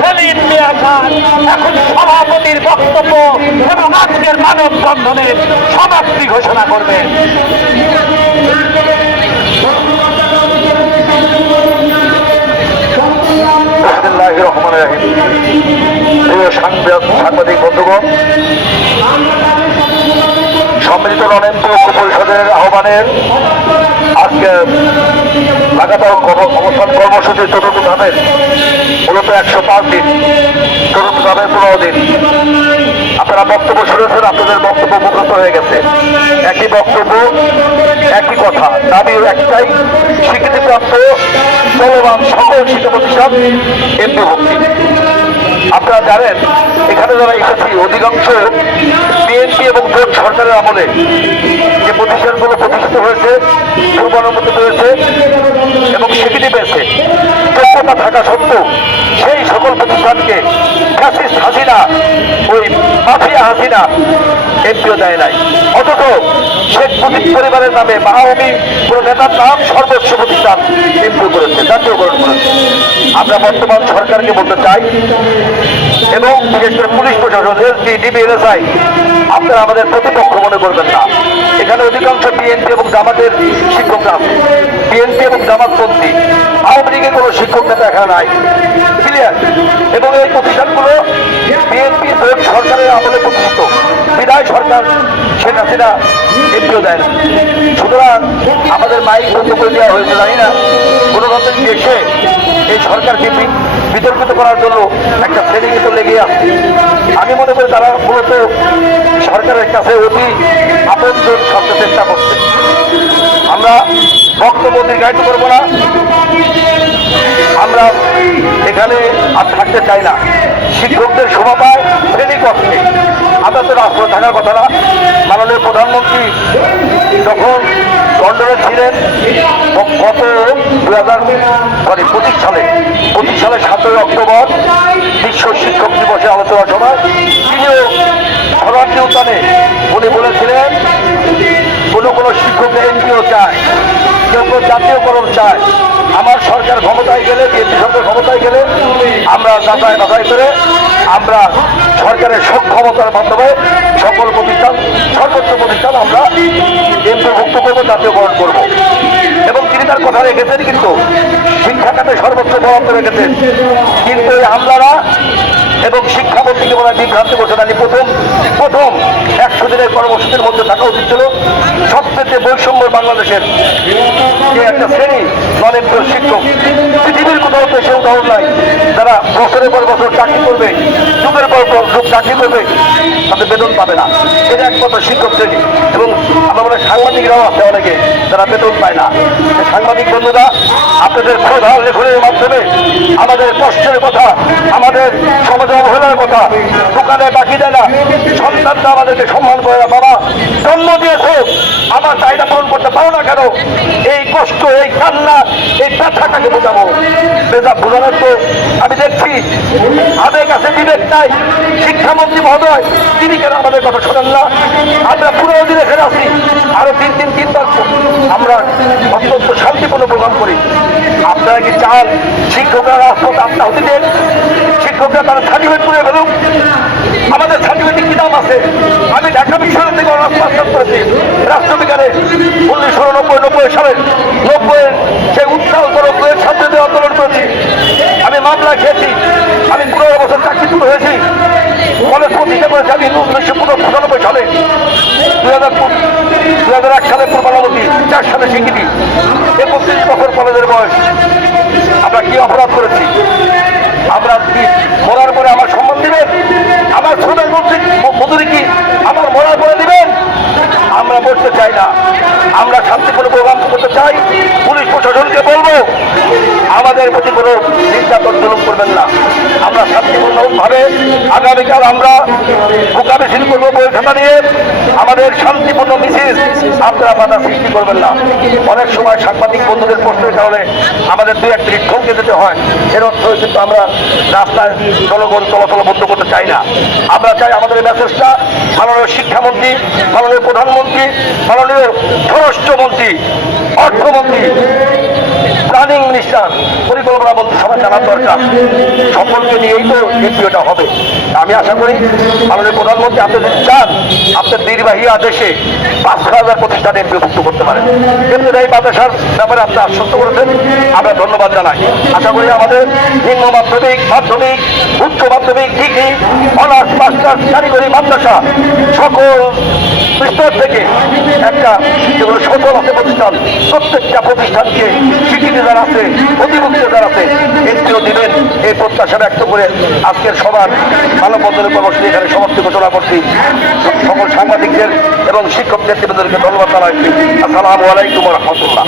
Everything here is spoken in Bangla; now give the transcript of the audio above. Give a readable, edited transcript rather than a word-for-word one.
সেলিম মিয়া খান এখন সভাপতির বক্তব্য এবং আজকের মানববন্ধনের সমাপ্তি ঘোষণা করবেন। সাংবাদিক বন্ধুগণ, সম্মিলিত রণেন্দ্র ঐক্য পরিষদের আহ্বানের আজকে লাগাতার অবস্থান কর্মসূচির চতুর্থ ধাপের মূলত 105 দিন, চতুর্থ ধাপের 15 দিন আপনারা বক্তব্য শুনেছেন। আপনাদের বক্তব্য মুখস্থ হয়ে গেছে। একই বক্তব্য, একই কথা, দাবি একটাই, স্বীকৃতিপ্রাপ্ত চলমান সকল শিক্ষা প্রতিষ্ঠান এমপিভুক্তি। আপনারা জানেন এখানে যারা এসেছি অধিকাংশ বিএনপি এবং জোট সরকারের আমলে যে প্রতিষ্ঠানগুলো প্রতিষ্ঠিত হয়েছে, পূর্বানুমোদিত হয়েছে এবং স্বীকৃতি পেয়েছে, যোগ্যতা থাকা সত্ত্বেও সেই সকল প্রতিষ্ঠানকে ফ্যাসিস্ট হাসিনা, ওই মাফিয়া হাসিনা এমপিও দেয় নাই। অথচ শেখ মুজিব পরিবারের নামে মাহবুবী কোন নেতার নাম সর্বোচ্চ প্রতিষ্ঠান এমপিও করেছে, জাতীয়করণ করেছে। আমরা বর্তমান সরকারকে বলতে চাই এবং বিশেষ করে পুলিশ প্রশাসন, এসপি, ডিবি, এসআই, আপনারা আমাদের প্রতিপক্ষ মনে করবেন না। এখানে অধিকাংশ বিএনপি এবং জামাতের শিক্ষকরা আছে, বিএনপি এবং জামাতপন্থী। আওয়ামী লীগের কোনো শিক্ষক নেতা এখানে নাই, ক্লিয়ার। এবং এই প্রতিষ্ঠানগুলো বিএনপি জোট সরকারের আমলে প্রতিষ্ঠিত, বিদায় সরকার শেখ হাসিনা এমপিও দেয় না। সুতরাং আমাদের মাইক বন্ধ করে দেওয়া হয়েছে, জানি না গণতান্ত্রিক দেশে এই সরকারকে বিতর্কিত করার জন্য একটা শ্রেণী কিন্তু লেগে আসছে। আমি মনে করি তারা মূলত সরকারের কাছে অতি আপনজন থাকতে চেষ্টা করছে। আমরা বক্তব্য দীর্ঘায়িত করবো না, আমরা এখানে আর থাকতে চাই না। শিক্ষকদের শোভা পায় শ্রেণী কক্ষে, আমরা তো রাষ্ট্র থাকার কথা না। মাননীয় প্রধানমন্ত্রী যখন লন্ডনে ছিলেন গত 2025 সালে 7ই অক্টোবর বিশ্ব শিক্ষক দিবসে আলোচনা সভায় তিনিও শরণার্থী উদ্যানে উনি বলেছিলেন কোনো শিক্ষকরা এনজিও চায়, কেউ জাতীয়করণ চায়। আমার সরকার ক্ষমতায় গেলে, বিএনপি সরকার ক্ষমতায় গেলে আমরা যাচাই বাছাই করে আমরা সরকারের সক্ষমতার মাধ্যমে সকল প্রতিষ্ঠান, সর্বোচ্চ প্রতিষ্ঠান আমরা এমপিভুক্ত করবো, জাতীয়করণ করবো। এবং তিনি তার কথা রেখেছেন, কিন্তু শিক্ষা খাতে সর্বোচ্চ বরাদ্দ রেখেছেন। কিন্তু এই হামলারা এবং শিক্ষামন্ত্রীকে বলা বিভ্রান্তি করছে না। প্রথম 100 দিনের কর্মসূচির মধ্যে থাকা উচিত ছিল সবচেয়ে বৈষম্য বাংলাদেশের যে একটা শ্রেণী নন এমপিও শিক্ষক। পৃথিবীর কোথাও তো সে উদাহরণ নাই যারা বছরের পর বছর চাকরি করবে, যুগের পর যুগ চাকরি করবে, তাদের বেতন পাবে না। এটা একমাত্র শিক্ষক শ্রেণী। এবং আমরা বলে সাংবাদিকরাও আছে অনেকে যারা বেতন পায় না। সাংবাদিক বন্ধুরা, আপনাদের ক্ষোধা লেখনের মাধ্যমে আমাদের কষ্টের কথা, আমাদের সমাজে অবহেলার কথা দোকানে বাকি দেয় না, সন্তানরা আমাদেরকে সম্মান করে না। বাবা জন্ম দিয়েছে, আমার চাহিদা পূরণ করতে পারো না কেন? এই কষ্ট, এই কান্না, এই ব্যথাটাকে বোঝাবো। বোঝানোর তো আমি দেখছি আবেগ আছে, বিবেক নাই। শিক্ষামন্ত্রী মহোদয় তিনি কেন আমাদের কথা শোনেন না? আমরা 15 দিন এখানে আসি, আরো 3 আমরা অত্যন্ত শান্তিপূর্ণ প্রোগ্রাম করি। আপনারা কি চান শিক্ষকরা রাজপথ আত্মাহুতি দেন? শিক্ষকরা তারা সার্টিফিকেট করে ফেলুক? আমাদের সার্টিফিকেট কি দাম আছে? আমি ঢাকা বিশ্ববিদ্যালয় থেকে অনার্স মাস্টার্স করেছি রাষ্ট্রবিজ্ঞানে 1990 সালের 90 সেই উত্তাল তরফের ছাত্রদের আন্দোলন করেছি। আমি মামলা খেয়েছি। আমি 15 বছর চাকরিচ্যুত হয়েছি। কলেজ প্রতিষ্ঠা করেছি আমি 1995 সালে, 2001 সালে পূর্বানুমতি, 4 সালে স্বীকৃতি, 31 বছর কলেজের বয়স। আমরা কি অপরাধ করেছি? আমরা কি মরার পরে আমার সম্মান দিবেন? আমার শ্রমের মজুরি কি আমার মরার পরে দিবেন? আমরা বলতে চাই না। আমরা শান্তিপূর্ণ প্রোগ্রাম করতে চাই। পুলিশ প্রশাসনকে বলবো আমাদের প্রতি কোনো নির্যাতন জুলুম করবেন না। আমরা শান্তিপূর্ণভাবে আগামীকাল আমরা বোকা মিছিল করবো বৈঠকা নিয়ে। আমাদের শান্তিপূর্ণ মিছিল, আপনারা বাধা সৃষ্টি করবেন না। অনেক সময় সাংবাদিক বন্ধুদের প্রশ্নের কারণে আমাদের 2-1 মিনিট থমকে যেতে হয়। এর অর্থ কিন্তু আমরা রাস্তায় জনগণ চলাচল বন্ধ করতে চাই না। আমরা চাই আমাদের মেসেজটা মাননীয় শিক্ষামন্ত্রী, মাননীয় প্রধানমন্ত্রী, মাননীয় স্বরাষ্ট্রমন্ত্রী, অর্থমন্ত্রী প্ল্যানিং মিনিস্টার পরিকল্পনা মন্ত্রী সভা জানার দরকার। সকলকে নিয়েই তো এনপিওটা হবে। আমি আশা করি আমাদের প্রধানমন্ত্রী আপনি যদি চান আপনার নির্বাহী আদেশে 5,000 প্রতিষ্ঠান এনপিওভুক্ত করতে পারেন। কিন্তু এই বাতাসার ব্যাপারে আপনি আশ্বস্ত করেছেন, আমরা ধন্যবাদ জানাই। আশা করি আমাদের নিম্ন মাধ্যমিক, মাধ্যমিক, উচ্চ মাধ্যমিক, ডিগ্রি, অনার্স, মাস্টার্স, কারিগরি, মাদ্রাসা সকল স্তর থেকে একটা যেগুলো সফল আছে প্রতিষ্ঠান, প্রত্যেকটা প্রতিষ্ঠানকে স্বীকৃতি জানাতে, অধিভুক্ত জানাতে এনপিও দিবেন এই প্রত্যাশা ব্যক্ত করে আজকের সবার মানববন্ধনের কর্মসূচি এখানে সমাপ্তি ঘোষণা করছি। সকল সাংবাদিকদের এবং শিক্ষক নেতৃবৃন্দকে ধন্যবাদ জানাচ্ছি। আসসালামু আলাইকুম ওয়া রাহমাতুল্লাহ।